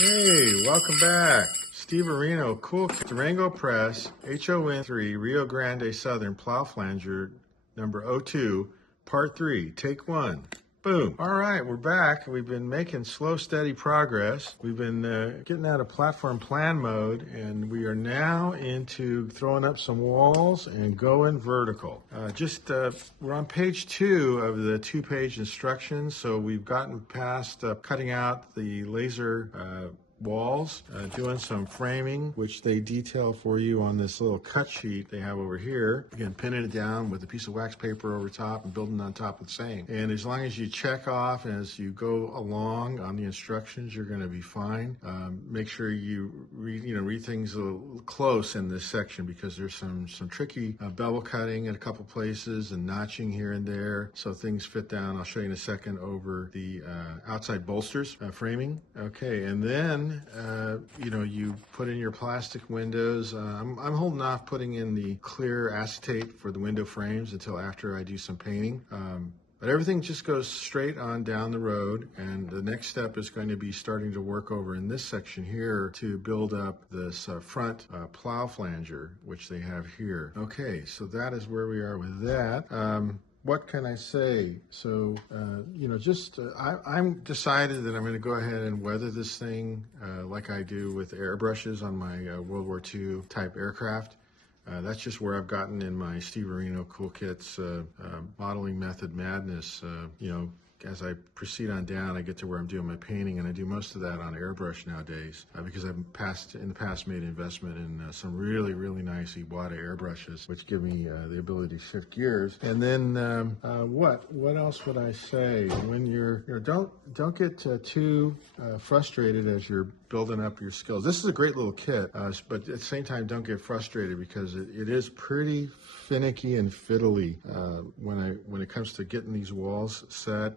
Hey, welcome back. Steve Areno, cool Durango Press, HOn3, Rio Grande Southern Plow Flanger, number 02, part 3, take 1. Boom. All right, we're back. We've been making slow, steady progress. We've been getting out of platform plan mode, and we are now into throwing up some walls and going vertical. We're on page 2 of the 2-page instructions, so we've gotten past cutting out the laser walls, doing some framing, which they detail for you on this little cut sheet they have over here. Again, pinning it down with a piece of wax paper over top and building on top of the same. And as long as you check off as you go along on the instructions, you're going to be fine. Make sure you read things a little close in this section, because there's some tricky bevel cutting in a couple places and notching here and there, so things fit down. I'll show you in a second over the outside bolsters framing. Okay, and then you put in your plastic windows. I'm holding off putting in the clear acetate for the window frames until after I do some painting. But everything just goes straight on down the road, and the next step is going to be starting to work over in this section here to build up this front plow flanger, which they have here. Okay, so that is where we are with that. What can I say? So, I'm decided that I'm going to go ahead and weather this thing like I do with airbrushes on my World War II type aircraft. That's just where I've gotten in my Steve Areno Cool Kits modeling method madness. As I proceed on down, I get to where I'm doing my painting, and I do most of that on airbrush nowadays because I've in the past made an investment in some really, really nice Iwata airbrushes, which give me the ability to shift gears. And then what else would I say? When don't get too frustrated as you're building up your skills. This is a great little kit, but at the same time, don't get frustrated, because it is pretty finicky and fiddly when it comes to getting these walls set.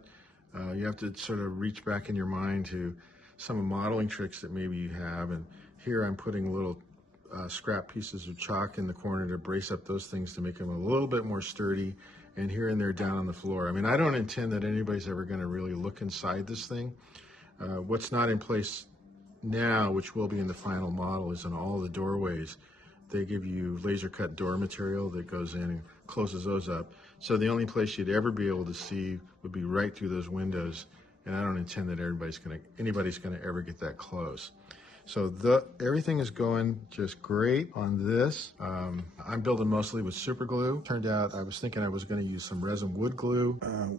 You have to sort of reach back in your mind to some modeling tricks that maybe you have. And here I'm putting little scrap pieces of chalk in the corner to brace up those things to make them a little bit more sturdy, and here and there down on the floor. I mean, I don't intend that anybody's ever going to really look inside this thing. What's not in place now, which will be in the final model, is in all the doorways. They give you laser cut door material that goes in and closes those up. So the only place you'd ever be able to see would be right through those windows. And I don't intend that anybody's gonna ever get that close. So everything is going just great on this. I'm building mostly with super glue. Turned out I was thinking I was gonna use some resin wood glue,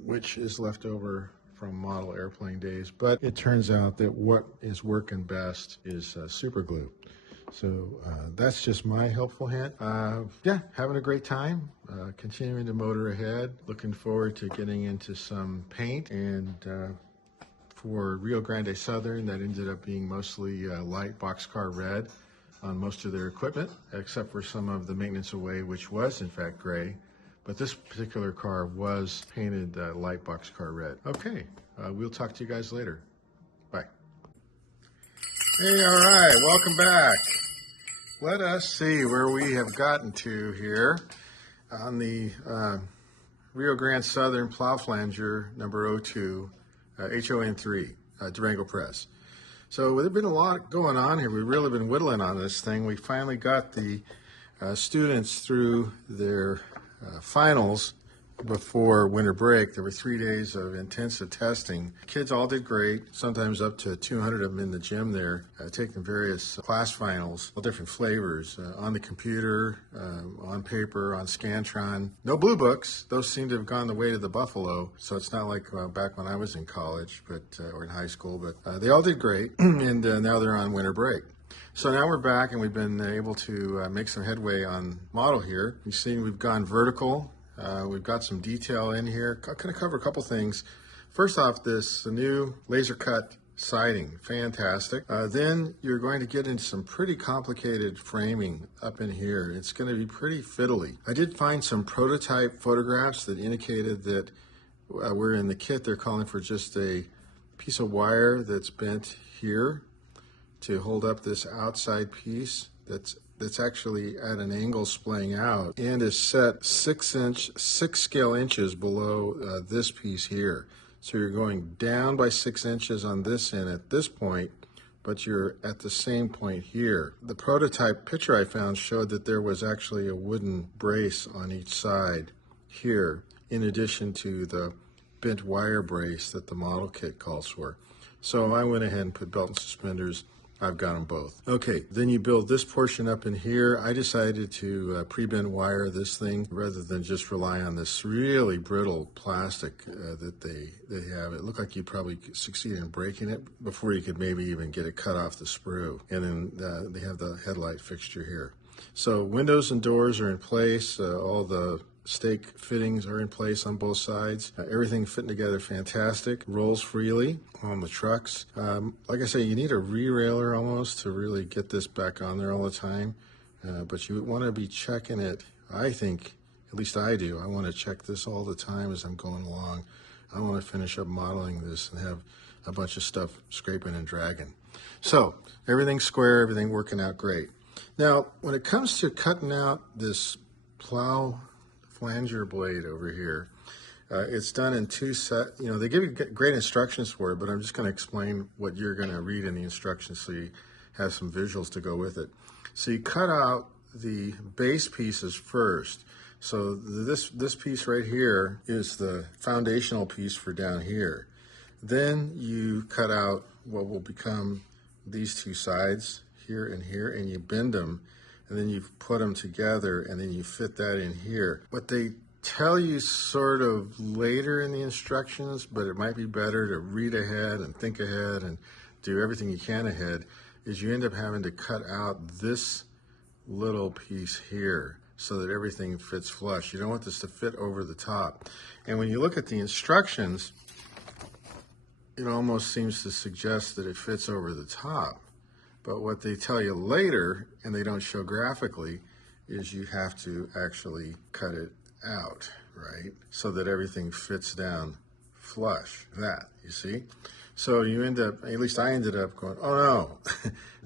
which is left over from model airplane days. But it turns out that what is working best is super glue. So that's just my helpful hint. Having a great time, continuing to motor ahead, looking forward to getting into some paint. And for Rio Grande Southern, that ended up being mostly light boxcar red on most of their equipment, except for some of the maintenance away, which was in fact gray. But this particular car was painted light boxcar red. Okay, we'll talk to you guys later. Bye. Hey, all right, welcome back. Let us see where we have gotten to here on the Rio Grande Southern Plow Flanger number 02, HOn3, Durango Press. So there's been a lot going on here. We've really been whittling on this thing. We finally got the students through their finals before winter break. There were 3 days of intensive testing. Kids all did great, sometimes up to 200 of them in the gym there, taking various class finals, all different flavors, on the computer, on paper, on Scantron. No blue books. Those seem to have gone the way to the buffalo, so it's not like back when I was in college or in high school, but they all did great, and now they're on winter break. So now we're back, and we've been able to make some headway on model here. You've seen we've gone vertical. We've got some detail in here. I'm going to cover a couple things. First off, the new laser cut siding, fantastic. Then you're going to get into some pretty complicated framing up in here. It's going to be pretty fiddly. I did find some prototype photographs that indicated that where in the kit they're calling for just a piece of wire that's bent here to hold up this outside piece that's actually at an angle splaying out and is set 6 scale inches below this piece here. So you're going down by 6 inches on this end at this point, but you're at the same point here. The prototype picture I found showed that there was actually a wooden brace on each side here, in addition to the bent wire brace that the model kit calls for. So I went ahead and put belt and suspenders. I've got them both. Okay, then you build this portion up in here. I decided to pre-bend wire this thing rather than just rely on this really brittle plastic that they have. It looked like you'd probably succeed in breaking it before you could maybe even get it cut off the sprue. And then they have the headlight fixture here. So windows and doors are in place. All the stake fittings are in place on both sides. Everything fitting together fantastic. Rolls freely on the trucks. Like I say, you need a re-railer almost to really get this back on there all the time. But you want to be checking it. I think, at least I do, I want to check this all the time as I'm going along. I want to finish up modeling this and have a bunch of stuff scraping and dragging. So everything's square, everything working out great. Now, when it comes to cutting out this Plow flanger blade over here, it's done in two sets. You know, they give you great instructions for it, but I'm just going to explain what you're going to read in the instructions so you have some visuals to go with it. So you cut out the base pieces first. So this piece right here is the foundational piece for down here. Then you cut out what will become these two sides here, and you bend them, and then you put them together, and then you fit that in here. What they tell you sort of later in the instructions, but it might be better to read ahead and think ahead and do everything you can ahead, is you end up having to cut out this little piece here so that everything fits flush. You don't want this to fit over the top. And when you look at the instructions, it almost seems to suggest that it fits over the top. But what they tell you later, and they don't show graphically, is you have to actually cut it out, right? So that everything fits down flush. That, you see? So you end up, at least I ended up going, oh no,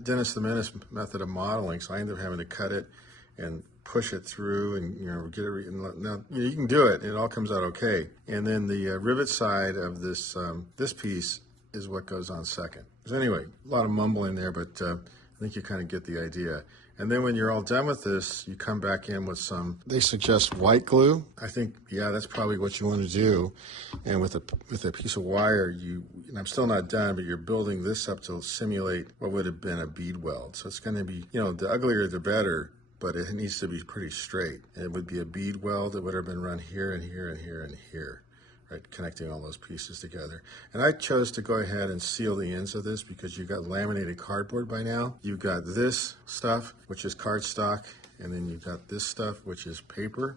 Dennis the Menace method of modeling. So I ended up having to cut it and push it through and, you know, get it. Now, you can do it. It all comes out okay. And then the rivet side of this, this piece is what goes on second. So anyway, a lot of mumbling there, but I think you kind of get the idea. And then when you're all done with this, you come back in with some, they suggest white glue. I think, yeah, that's probably what you want to do. And with a piece of wire, and I'm still not done, but you're building this up to simulate what would have been a bead weld. So it's going to be, you know, the uglier the better, but it needs to be pretty straight. And it would be a bead weld that would have been run here and here and here and here. Right, connecting all those pieces together. And I chose to go ahead and seal the ends of this because you've got laminated cardboard by now. You've got this stuff, which is cardstock, and then you've got this stuff, which is paper.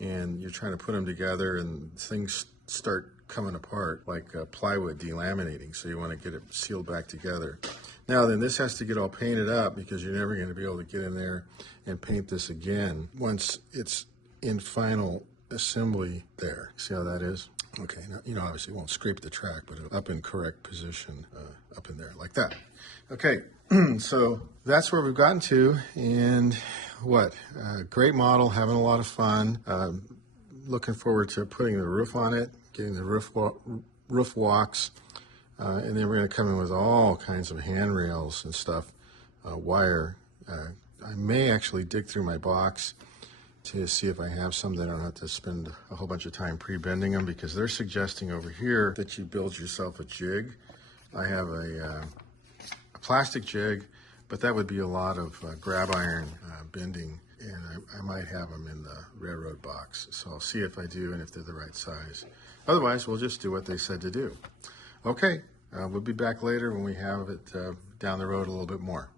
And you're trying to put them together and things start coming apart like plywood delaminating. So you want to get it sealed back together. Now then, this has to get all painted up because you're never going to be able to get in there and paint this again once it's in final assembly there. See how that is? Okay, now, you know, obviously it won't scrape the track, but it'll up in correct position up in there like that. Okay, so that's where we've gotten to, and what? Great model, having a lot of fun. Looking forward to putting the roof on it, getting the roof walks, and then we're going to come in with all kinds of handrails and stuff, wire. I may actually dig through my box to see if I have some that I don't have to spend a whole bunch of time pre-bending them, because they're suggesting over here that you build yourself a jig. I have a plastic jig, but that would be a lot of grab iron bending, and I might have them in the railroad box. So I'll see if I do and if they're the right size. Otherwise, we'll just do what they said to do. Okay, we'll be back later when we have it down the road a little bit more.